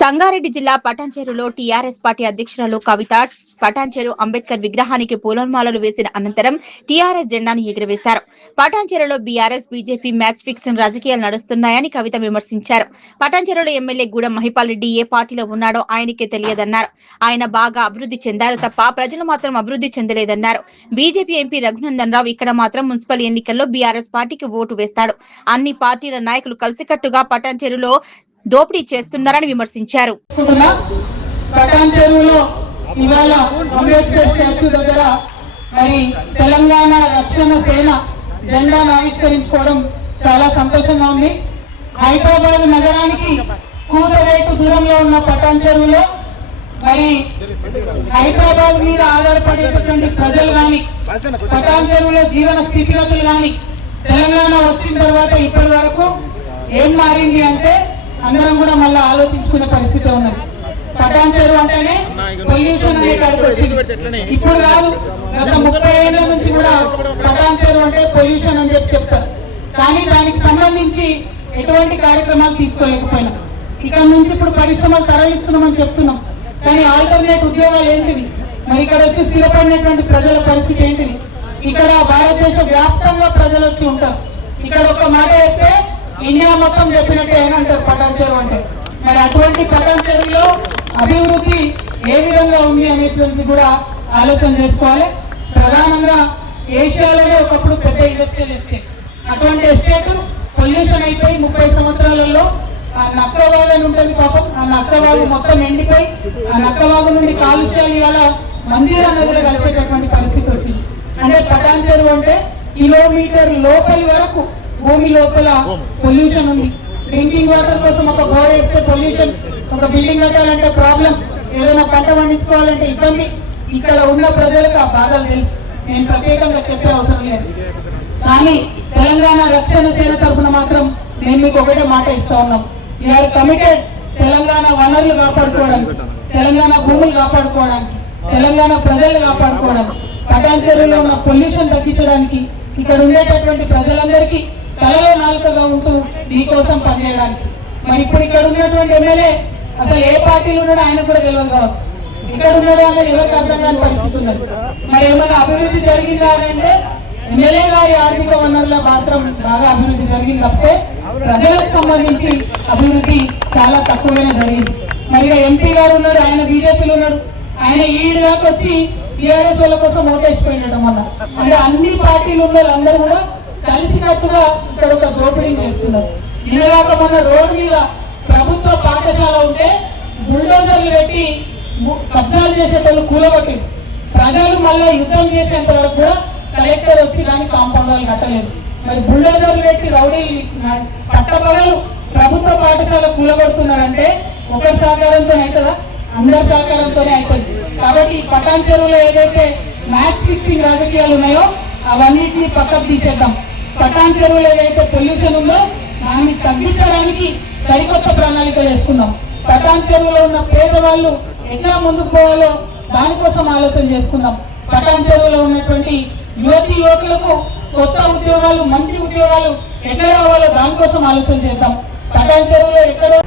సంగారెడ్డి జిల్లా పటాన్చెరులో TRS party అధ్యక్షురాలు కవిత పటాన్చెరు అంబేద్కర్ విగ్రహానికి పూలమాలలు వేసిన అనంతరం టీఆర్ఎస్ జెండాను ఎగురవేశారు. పటాన్చెరులో బీఆర్ఎస్ బీజేపీ మ్యాచ్ ఫిక్సింగ్ రాజకీయాలు నడుస్తున్నాయని కవిత విమర్శించారు. పటాన్చెరులో ఎమ్మెల్యే గూడెం మహిపాల్ రెడ్డి ఏ పార్టీలో ఉన్నాడో ఆయనకే తెలియదన్నారు. ఆయన బాగా అభివృద్ధి చెందారు తప్ప ప్రజలు మాత్రం అభివృద్ధి చెందలేదన్నారు. బీజేపీ ఎంపీ రఘునందన్ రావు ఇక్కడ మాత్రం మున్సిపల్ ఎన్నికల్లో బీఆర్ఎస్ పార్టీకి ఓటు వేస్తాడు. అన్ని పార్టీల నాయకులు కలిసికట్టుగా పటాన్చెరులో దోపిడీ చేస్తున్నారని విమర్శించారు. తెలంగాణ రక్షణ సేన జెండాను ఆవిష్కరించుకోవడం చాలా సంతోషంగా ఉంది. హైదరాబాద్ నగరానికి కూతవేటు దూరంలో ఉన్న పటాన్చెరులో మరి హైదరాబాద్ మీద ఆధారపడేటటువంటి ప్రజలు కానీ పటాన్చెరులో జీవన స్థితిగతులు కానీ తెలంగాణ వచ్చిన తర్వాత ఇప్పటి వరకు ఏం మారింది అంటే అందరం కూడా మళ్ళీ ఆలోచించుకునే పరిస్థితి ఉన్నది. పటాన్చెరు అంటేనే పొల్యూషన్ అనే కాడికి వచ్చింది. ఇప్పుడు కాదు, గత 30 ఏళ్ల నుంచి కూడా పటాన్చెరు అంటే పొల్యూషన్ అని చెప్తారు. కానీ దానికి సంబంధించి ఎటువంటి కార్యక్రమాలు తీసుకోలేకపోయినాం. ఇక్కడ నుంచి ఇప్పుడు పరిశ్రమలు తరలిస్తున్నామని చెప్తున్నాం, కానీ ఆల్టర్నేట్ ఉద్యోగాలు ఏంటివి? మరి ఇక్కడ వచ్చి స్థిరపడినటువంటి ప్రజల పరిస్థితి ఏంటిది? ఇక్కడ భారతదేశ వ్యాప్తంగా ప్రజలు వచ్చి ఉంటారు. ఇక్కడ ఒక మాట అయితే ఇండియా మొత్తం చెప్పినట్టే అంటారు పటాన్చెరు అంటే. మరి అటువంటి పటాన్చెరులో అభివృద్ధి ఏ విధంగా ఉంది అనేటువంటిది కూడా ఆలోచన చేసుకోవాలి. ప్రధానంగా ఏషియాలోనే ఒకప్పుడు పెద్ద ఇండస్ట్రియల్ ఎస్టేట్, అటువంటి ఎస్టేట్ పొల్యూషన్ అయిపోయి 30 సంవత్సరాలలో ఆ నక్కవాగు అని ఉంటుంది పాపం, ఆ నక్కవాగు మొత్తం ఎండిపోయి ఆ నక్కవాగు నుండి కాలుష్యాలు ఇవాళ మంజీరా నదిలో కలిసేటటువంటి పరిస్థితి వచ్చింది. అంటే పటాన్చెరు అంటే కిలోమీటర్ లోపలి వరకు భూమి లోపల పొల్యూషన్ ఉంది. డ్రింకింగ్ వాటర్ కోసం ఒక బోర్ వేస్తే పొల్యూషన్, ఒక బిల్డింగ్ కట్టాలంటే ప్రాబ్లం, ఏదైనా పంట పండించుకోవాలంటే ఇబ్బంది. ఇక్కడ ఉన్న ప్రజలకు ఆ బాధలు తెలుసు, నేను ప్రత్యేకంగా చెప్పే అవసరం లేదు. కానీ తెలంగాణ రక్షణ సేన తరఫున మాత్రం మేము మీకు ఒకటే మాట ఇస్తా ఉన్నాం. వీఆర్ కమిటెడ్ తెలంగాణ వనరులు కాపాడుకోవడానికి, తెలంగాణ భూములు కాపాడుకోవడానికి, తెలంగాణ ప్రజలు కాపాడుకోవడానికి, పటాన్చెరులో ఉన్న పొల్యూషన్ తగ్గించడానికి, ఇక్కడ ఉండేటటువంటి ప్రజలందరికీ కలలో నాలుకగా ఉంటూ మీకోసం పనిచేయడానికి. మరి ఇప్పుడు ఇక్కడ ఉన్నటువంటి ఎమ్మెల్యే అసలు ఏ పార్టీలో ఉన్నాడో ఆయన కూడా తెలియదు కావచ్చు. ఇక్కడ ఉన్నాడో అనేది ఎవరికి అర్థం కాని పరిస్థితి ఉన్నది. మరి ఏమైనా అభివృద్ధి జరిగిందా అని అంటే ఎమ్మెల్యే గారి ఆర్థిక వనరుల మాత్రం బాగా అభివృద్ధి జరిగింది తప్పే ప్రజలకు సంబంధించి అభివృద్ధి చాలా తక్కువగానే జరిగింది. మరి ఎంపీ గారు ఉన్నారు, ఆయన బీజేపీలో ఉన్నారు, ఆయన ఈడు దాకా వచ్చి టీఆర్ఎస్ వాళ్ళ కోసం ఓటేసిపోయినడం వల్ల అంటే అన్ని పార్టీలు ఉన్న వాళ్ళందరూ కూడా కలిసికట్టుగా ఇక్కడ ఒక దోపిడీ చేస్తున్నారు. నిన్నగాక మొన్న రోడ్డు మీద ప్రభుత్వ పాఠశాల ఉంటే బుల్డోజర్లు పెట్టి కబ్జాలు చేసేటోళ్ళు కూలగొట్టింది. ప్రజలు మళ్ళీ యుద్ధం చేసేంత వరకు కూడా కలెక్టర్ వచ్చి దానికి కాంపౌండర్లు కట్టలేదు. మరి బుల్డోజర్లు పెట్టి రౌడీలు పట్టపగలు ప్రభుత్వ పాఠశాల కూలగొడుతున్నారంటే ఒకరి సహకారంతో అవుతుందా? అందరి సహకారంతోనే అవుతుంది. కాబట్టి ఈ పటాన్చెరులో ఏదైతే మ్యాచ్ ఫిక్సింగ్ రాజకీయాలు ఉన్నాయో అవన్నిటిని పక్కకు తీసేద్దాం. పటాన్చెరులో ఏదైతే పొల్యూషన్ ఉందో దాన్ని తగ్గించడానికి సరికొత్త ప్రణాళికలు వేసుకుందాం. పటాన్చెరులో ఉన్న పేదవాళ్ళు ఎట్లా ముందుకు పోవాలో దానికోసం ఆలోచన చేసుకుందాం. పటాన్చెరులో ఉన్నటువంటి యువకులకు కొత్త ఉద్యోగాలు, మంచి ఉద్యోగాలు ఎక్కడ రావాలో దానికోసం ఆలోచన చేద్దాం. పటాన్చెరులో ఎక్కడో